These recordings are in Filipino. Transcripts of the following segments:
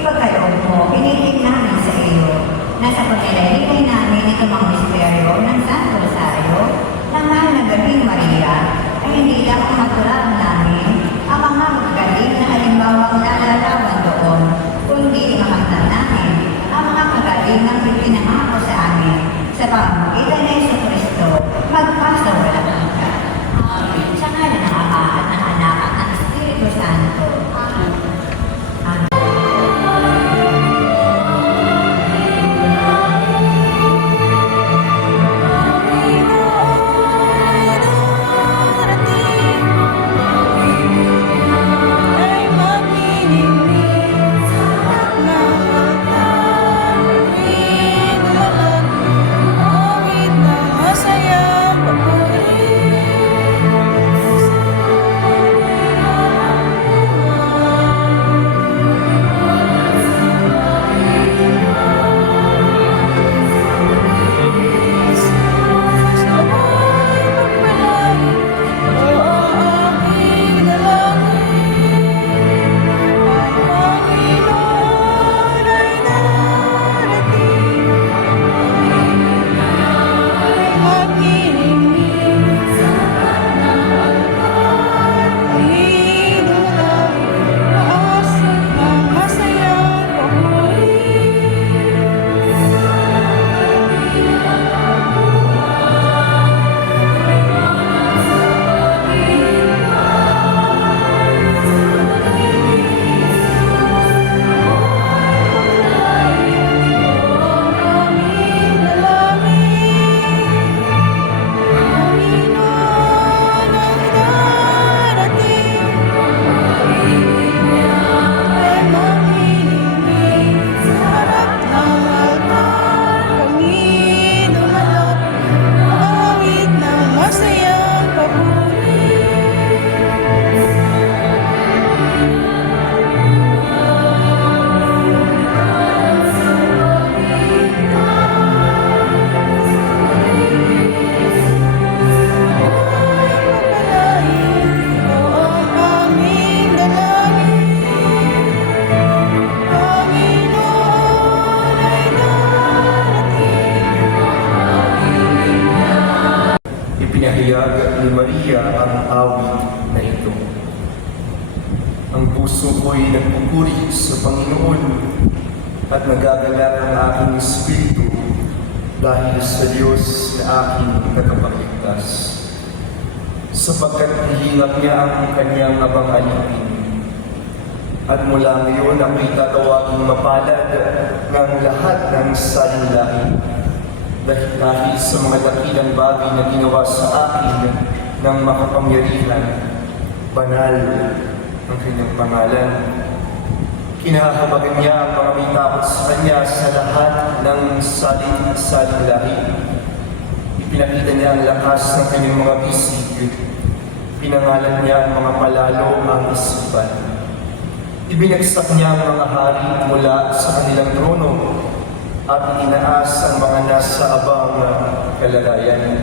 ipagkaloob mo, hinihiling namin sa iyo na sa pagkilay namin itong mga misteryo ng Santo Rosario ng mahal na Gabing Maria ay hindi lang ang matural namin ang mga magagaling na halimbawang nalalaman doon, kundi makamtan namin ang mga kagaling ng ipinangako sa amin sa pamamagitan ng Jesucristo, magpasa walang hanggan. Sa ngalan ng Ama at ng Anak at ng Espiritu Santo. Amen. Pinahayag ni Maria ang awit na ito. Ang puso ko'y nagpupuri sa Panginoon at nagagalak ang aking espiritu dahil sa Diyos na aking tagapagligtas. Sapagkat hilingap niya ang kanyang abang alipin. At mula ngayon ako'y tatawaging mapalad ng lahat ng saling-lahi. Dahil sa mga dakilang bagay na ginawa sa akin ng makapangyarihan, banal ang kanyang pangalan. Kinahabagan niya ang mga may takot sa kanya sa lahat ng saling lahi. Ipinakita niya ang lakas ng kanyang mga bisig. Pinangalan niya ang mga palalo ang isipan. Ibinagsak niya ang mga hari mula sa kanilang trono at inaas ang mga nasa abang kalagayan.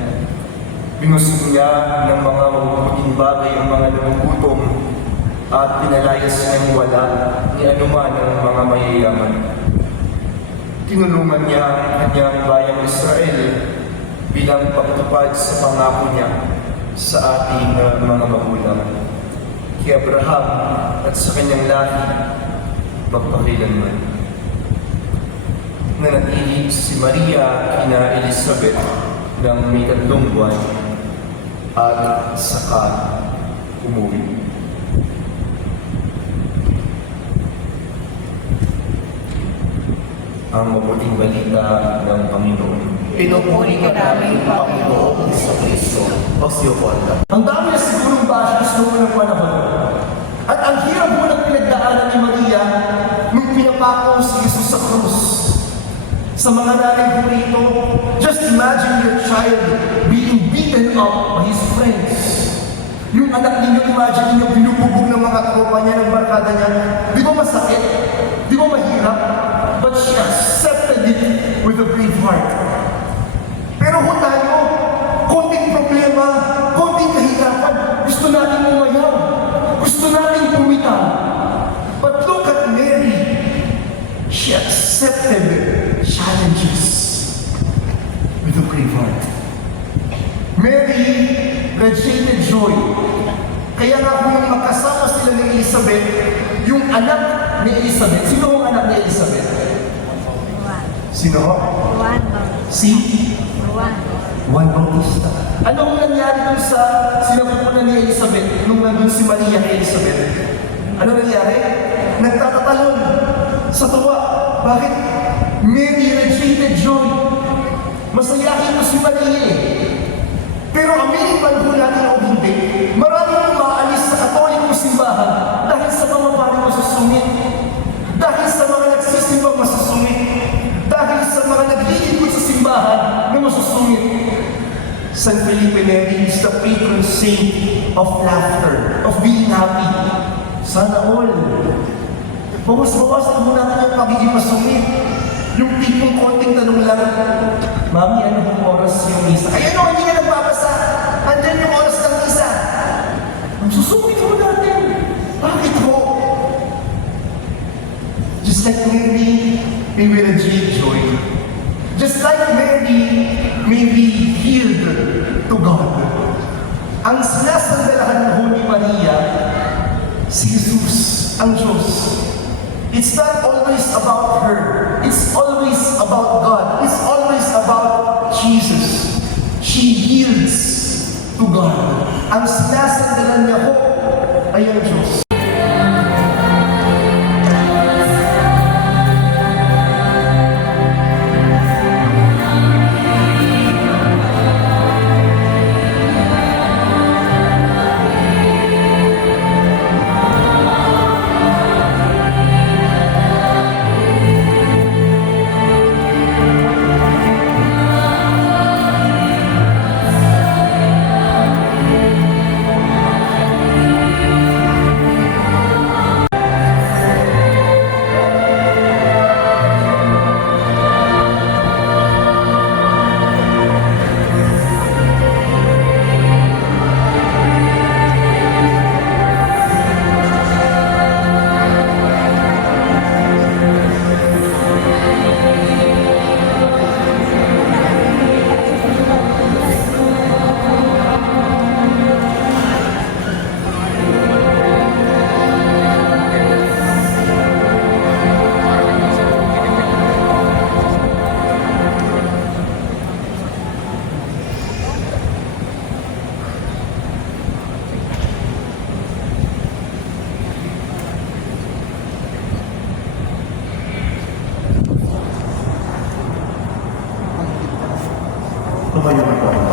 Binusog niya ng mga mabubuting bagay ang mga nagugutom at pinalayas niyang wala ni anuman ang mga mayayaman. Tinulungan niya ang kanyang bayang Israel bilang pagtupad sa pangako niya sa ating mga magulang. Kay Abraham at sa kanyang lahi magpakilanman. Nanatili si Maria kina Elizabeth ng may 3 buwan at saka umuwi. Ang mabuting balita ng Panginoon. Pinupuri ka namin, Panginoon Jesucristo. Osteoponda. Ang dami na sigurong bashes noong ng panahon. At ang hirap mo ng pinagdaanan ni Maria nung pinapako si Jesus sa krus. Sa mga nanay ko rito, just imagine your child being beaten up by his friends. Yung anak ninyo, imagine ninyo, binububog ng mga tropa niya, ng barkada niya. Di ba masakit? Di ba mahirap? But she accepted it with a brave heart. Pero kung tayo, konting problema, konting kahirapan, gusto natin umayaw. Gusto natin pumitaw. But look at Mary. accepted challenges with a brave heart. Mary radiated joy. Kaya nga kung magkasama sila ni Elizabeth, yung anak ni Elizabeth, sino ang anak ni Elizabeth? Sino ho? Si Juan Bautista. Ano ang nangyari dun sa sinapupunan ni Elizabeth nung nandun si Maria kay Elizabeth? Ano nangyari? Nagtatatalon sa tuwa. Bakit? Mary radiated joy. Masayahin mo si Maria eh. Pero aminin man po natin o hindi, marami nang maalis sa katolikong simbahan dahil sa mga paring masusungit, dahil sa mga nagsisimbang masusungit, dahil sa mga naglilingkod sa simbahan na masusungit. San Felipe Neri is the patron saint of laughter, of being happy. Sana all. Bawas-bawasan mo natin yung pagiging masungit. Yung tipong konting tanong lang, Mami, anong oras yung misa? Ay, ano, hindi ka nagbabasa. Andyan yung oras ng misa. Ang susungit mo natin. Bakit ho? Just like Mary, may we radiate joy. Just like Mary, may we yield to God. Ang sinasandalahan ng Holy Maria, si Jesus, ang Diyos. It's not always about her. It's always about God. It's always about Jesus. She yields to God. Ang sinasandalan niya ho ay ang Diyos. Tumayo na po.